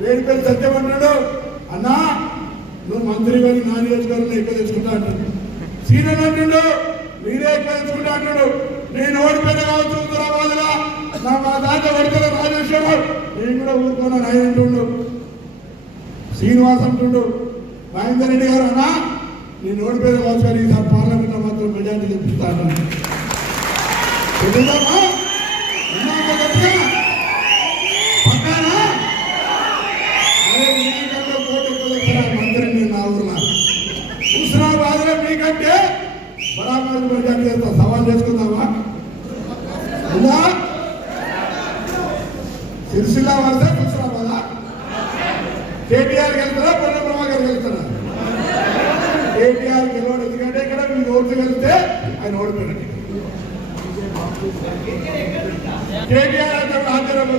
వేడుకలు సత్యం అంటాడు. అన్నా నువ్వు మంత్రి గారు నా నియోజకవర్గంలో ఎక్కువ తెచ్చుకుంటా అంటాడు. సీనియర్ అంటుండు మీరే ఎక్కువ తెచ్చుకుంటా అంటాడు. నేను ఓడిపోయిన కావచ్చు హుజరాబాద్లో. నా మా దాంట్లో ఓడిపోయిన రాజేశ్వరరావు నేను కూడా ఊరుకున్నా ఆయన అంటుండు. శ్రీనివాస్ అంటుండు మహేందర్ రెడ్డి గారు అన్నా నేను ఓడిపోయిన కావచ్చు కానీ ఈసారి పార్లమెంట్లో మాత్రం మెజార్టీ తెప్పిస్తాను చెప్పిందామా తెలుద్దామా ఉన్నామా గట్టిగా? పక్కానా? నేను మీకంటే కోటి ఎక్కువ తెచ్చిన మంత్రి నేను నా ఊర్లో హుస్నాబాద్లో మీకంటే బరాబర్ మెజార్టీ చేస్తా సవాల్ చేసుకుందామా? ఉందా? సిరిసిల్ల వస్తే హుస్నాబాదా కేటీఆర్ వెళ్తారా? పొన్న ప్రభాకర్ వెళ్తారా? కేటీఆర్ గెలవడు. ఎందుకంటే ఇక్కడ మీరు ఓట్లు వెళ్తే ఆయన ఓడిపోయినట్టు కేటీఆర్ అంటే ఆచరణలో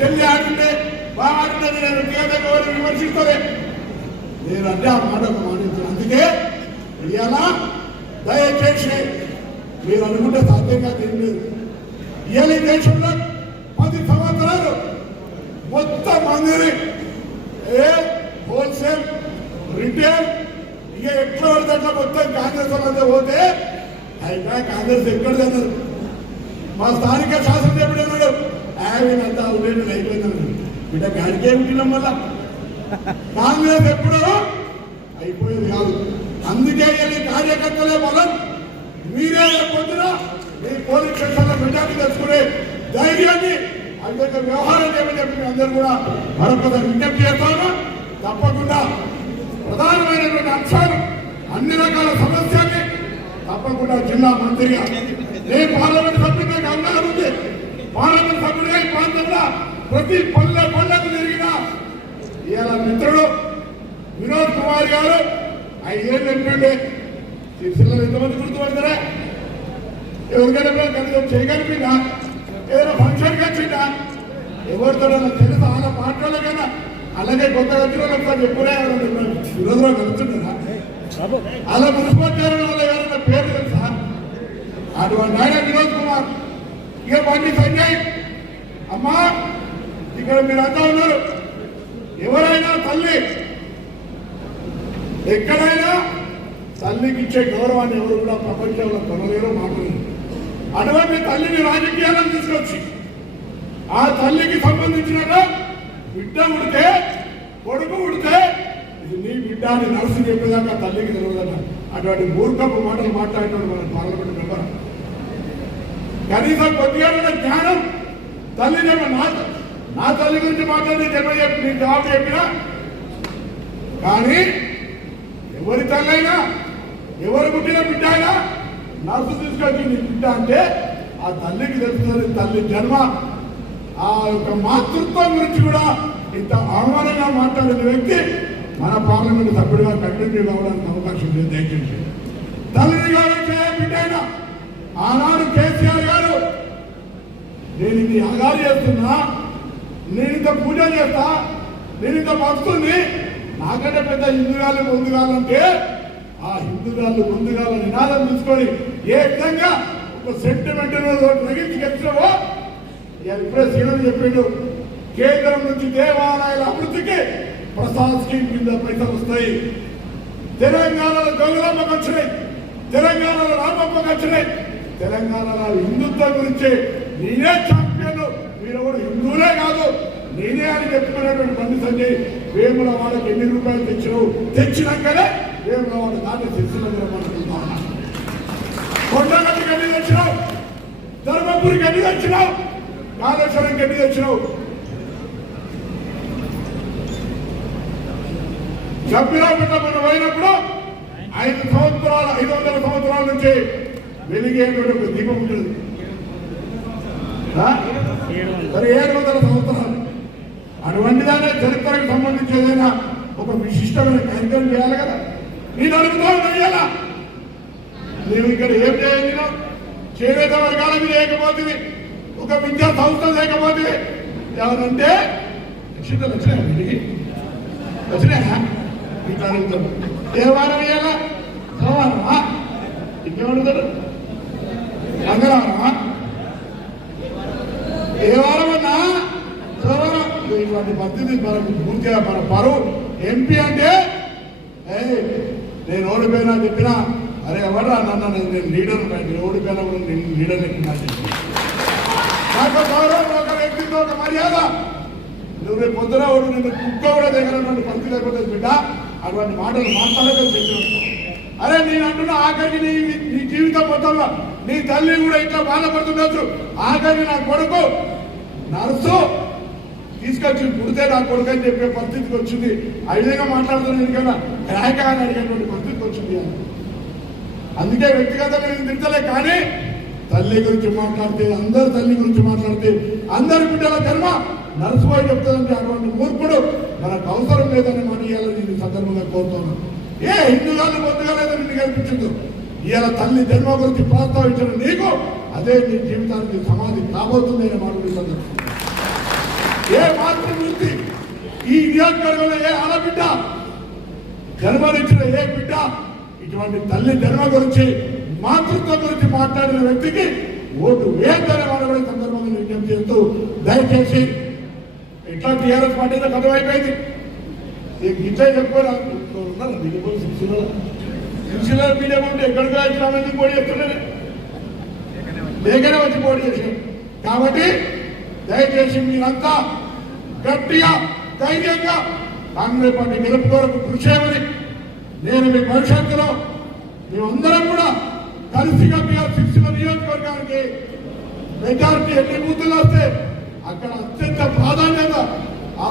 చెల్లి ఆడుంటే బాగా ఆడుతుంది నేను వ్యక్తిగతంగా విమర్శిస్తుంది నేనంటే ఆ మాటకు ఒక అందుకే ఇవాళ దయచేసి మీరు అనుకుంటే సాధ్యంగా ఏం లేదు. ఇవాళ ఈ దేశంలో పది సంవత్సరాలు మొత్తం అందరి ఏ హోల్సేల్ రిటైల్ ఇక ఎట్లా పడితే మొత్తం కాంగ్రెస్ వాళ్ళంతా పోతే అయినా కాంగ్రెస్ ఎక్కడ తిన్నారు మా స్థానిక శాసనసభ్యుడు అన్నాడు ఆయన అంతా ఉండేది అయిపోయిందన్నాడు బిడ్డ గాడికే ఉంటున్నాం మళ్ళా. కాంగ్రెస్ ఎప్పుడో అయిపోయేది కాదు. అందుకే వెళ్ళి కార్యకర్తలే బలం. మీరే పొద్దున మీ పోలీస్ స్టేషన్లో మెజార్టీ తెచ్చుకునే ధైర్యాన్ని అందరికీ వ్యవహారం చేయమని చెప్పి అందరూ కూడా మరొకసారి విజ్ఞప్తి చేస్తాను. తప్పకుండా ప్రధానమైనటువంటి అంశాలు అన్ని రకాల సమస్యల్ని తప్పకుండా జిల్లా మంత్రిగా. ఏ పార్లమెంట్ సభ్యుడిగా అన్నారు పార్లమెంట్ సభ్యుడిగా ఈ ప్రాంతంలో ప్రతి పల్లె పల్లెకు తిరిగినా ఇవాళ మిత్రుడు వినోద్ కుమార్ గారు ఐదేళ్ళు చెప్పండి సిరిసిల్లలో ఎంతమంది గుర్తుపడతారా? ఎవరికైనా కనీసం చేయగలిపిందా? ఏదైనా ఫంక్షన్కి వచ్చిందా? ఎవరితో తెలుసు? అలా మాట్లాడలే కదా అలాగే కొత్త వచ్చిన ఒకసారి చెప్పురా విరోధంలో కలుస్తున్నారా అలా మున్సిపల్ వల్ల ఎవరైనా పేరు తెలుసా? అటువంటి ఆయన వినోద్ కుమార్. ఇక బండి సంజయ్. అమ్మా ఇక్కడ మీరు అంతా ఉన్నారు. ఎవరైనా తల్లి ఎక్కడైనా తల్లికి ఇచ్చే గౌరవాన్ని ఎవరు కూడా ప్రపంచంలో కొనలేరు మాట్లాడలేరు అటువంటి తల్లిని రాజకీయాలను తీసుకొచ్చి ఆ తల్లికి సంబంధించిన బిడ్డ ఉడితే కొడుకు ఉడితే ఇది నీ బిడ్డ అని నర్సు చెప్పేదాకా తల్లికి తెలియదన్న అటువంటి మూర్ఖపు మాటలు మాట్లాడినాడు మన పార్లమెంట్ మెంబర్. కనీసం కొద్దిగా జ్ఞానం తల్లి నా నా తల్లి గురించి మాట్లాడి జన్మ చెప్పి నీ జవాబు చెప్పినా? కానీ ఎవరి తల్లైనా ఎవరు పుట్టిన బిడ్డ అయినా నర్సు తీసుకొచ్చి నీ బిడ్డ అంటే ఆ తల్లికి తెలుస్తుంది తల్లి జన్మ. ఆ యొక్క మాతృత్వం గురించి కూడా ఇంత అవమానంగా మాట్లాడిన వ్యక్తి మన పార్లమెంట్ సభ్యుడిగా కంటిన్యూ కావడానికి అవకాశం లేదు దయచేసి. తల్లిని గారు బిడ్డ అయినా ఆనాడు కేసీఆర్ గారు నేను ఇది యాగాలు చేస్తున్నా. నేను ఇంత పూజ చేస్తా నేను ఇంత భక్తుని నాకంటే పెద్ద హిందుగాలు ముందుగాలంటే ఆ హిందుగాళ్ళు ముందుగాల నినాదం తీసుకొని ఏ విధంగా ఒక సెంటిమెంట్ గ్రహించి ఇప్పుడే సీనియర్ చెప్పిండు కేంద్రం నుంచి దేవాలయాల అభివృద్ధికి ప్రసాద్ స్కీమ్ కింద పైసలు వస్తాయి. తెలంగాణలో గంగులమ్మకు వచ్చినాయి తెలంగాణలో రామమ్మకు వచ్చినాయి తెలంగాణలో హిందుత్వం గురించి నేనే మీరు కూడా హిందువులే కాదు. నేనే అని చెప్పుకునేటువంటి బండి సంజయ్ వేముల వాళ్ళకి ఎన్ని రూపాయలు తెచ్చినావు? తెచ్చినాకనే వేముల వాళ్ళ దాన్ని సిరిసిల్ల కొండగట్టుకు ఎన్ని తెచ్చినావు? ధర్మపురికి ఎన్ని తెచ్చినావు? కాళేశ్వరంకి ఎన్ని తెచ్చినావు? గంభీరాపేట మనం పోయినప్పుడు ఐదు సంవత్సరాలు ఐదు వందల సంవత్సరాల నుంచి వెలిగేటువంటి ఒక దీపం ఉంటుంది మరి ఏడు వందల సంవత్సరాలు అటువంటి దానే చరిత్రకు సంబంధించి ఏదైనా ఒక విశిష్టమైన కార్యక్రమం చేయాలి కదా? నేను అడుగుతాను అయ్యాలా నేను ఇక్కడ ఏం చేయాలి చేనేత వర్గాల మీద లేకపోతుంది ఒక విద్యా సంస్థ లేకపోతే ఎవరంటే శిక్షితలు వచ్చినాయి వీటికి వచ్చినాయా ఇట్లా అడుగుతాం ఏ వారం వేయాలా సోమవారమా? ఇంకేమడుగుతాడు మంగళవారమా? అటువంటి పరిస్థితి మనకు పూర్తిగా మన పరువు. ఎంపీ అంటే నేను ఓడిపోయినా చెప్పినా అరే ఎవరా నన్ను నేను లీడర్ నేను ఓడిపోయినా కూడా నేను లీడర్ ఎక్కినా నాకు గౌరవం ఒక వ్యక్తితో ఒక మర్యాద. నువ్వు రేపు పొద్దున వాడు నిన్ను కుక్క కూడా దగ్గరటువంటి పరిస్థితి లేకపోతే బిడ్డ అటువంటి మాటలు మాట్లాడక చెప్పిన. అరే నేను అంటున్న ఆఖరికి నీ నీ జీవితం మొత్తంలో నీ తల్లి కూడా ఇంకా బాధపడుతుండొచ్చు. ఆఖరికి నా కొడుకు నర్సు తీసుకొచ్చి పుడితే నా కొడుకు అని చెప్పే పరిస్థితికి వచ్చింది. ఆ విధంగా మాట్లాడుతున్నాను కదా క్రాక అని అడిగేటువంటి పరిస్థితికి వచ్చింది అని అందుకే వ్యక్తిగతంగా నేను తింటలే కానీ తల్లి గురించి మాట్లాడితే అందరు తల్లి గురించి మాట్లాడితే అందరి బిడ్డల జన్మ నరసిపోయి చెప్తుందంటే అటువంటి మూర్ఖుడు మనకు అవసరం లేదని మాట ఇవాళ నేను సందర్భంగా కోరుతున్నాను. ఏ హిందుగాన్ని పొందగలేదని లేదని నీకు అనిపించదు ఇవాళ తల్లి జన్మ గురించి ప్రస్తావించిన నీకు అదే నీ జీవితానికి సమాధి కాబోతుంది అనే మాట ఏ మాత్రం గురించి ఈ నియోజకవర్గంలో ఏ ఆడబిడ్డ? జన్మనిచ్చిన ఏ బిడ్డ? ఇటువంటి తల్లి జన్మ గురించి మాతృత్వం గురించి మాట్లాడిన వ్యక్తికి ఓటు వేద్దని ఈ సందర్భంగా విజ్ఞప్తి చేస్తూ దయచేసి ఇట్లా టీఆర్ఎస్ పార్టీలో కథం అయిపోయింది. చెప్పుకోరా? ఉన్నారు? మీడియం ఉంటే ఎక్కడికి వచ్చినా? మంది పోటీ చేస్తున్నారు లేకనే వచ్చి పోటీ చేశారు. కాబట్టి దయచేసి మీరంతా గట్టిగా ధైర్యంగా కాంగ్రెస్ పార్టీ గెలుపు కొరకు కృషి చేయమని నేను మీ భవిష్యత్తులో మేమందరం కూడా కలిసికట్టుగా శిక్షణ నియోజకవర్గానికి మెజారిటీ ఎన్ని బూతులు వస్తే అక్కడ అత్యంత ప్రాధాన్యత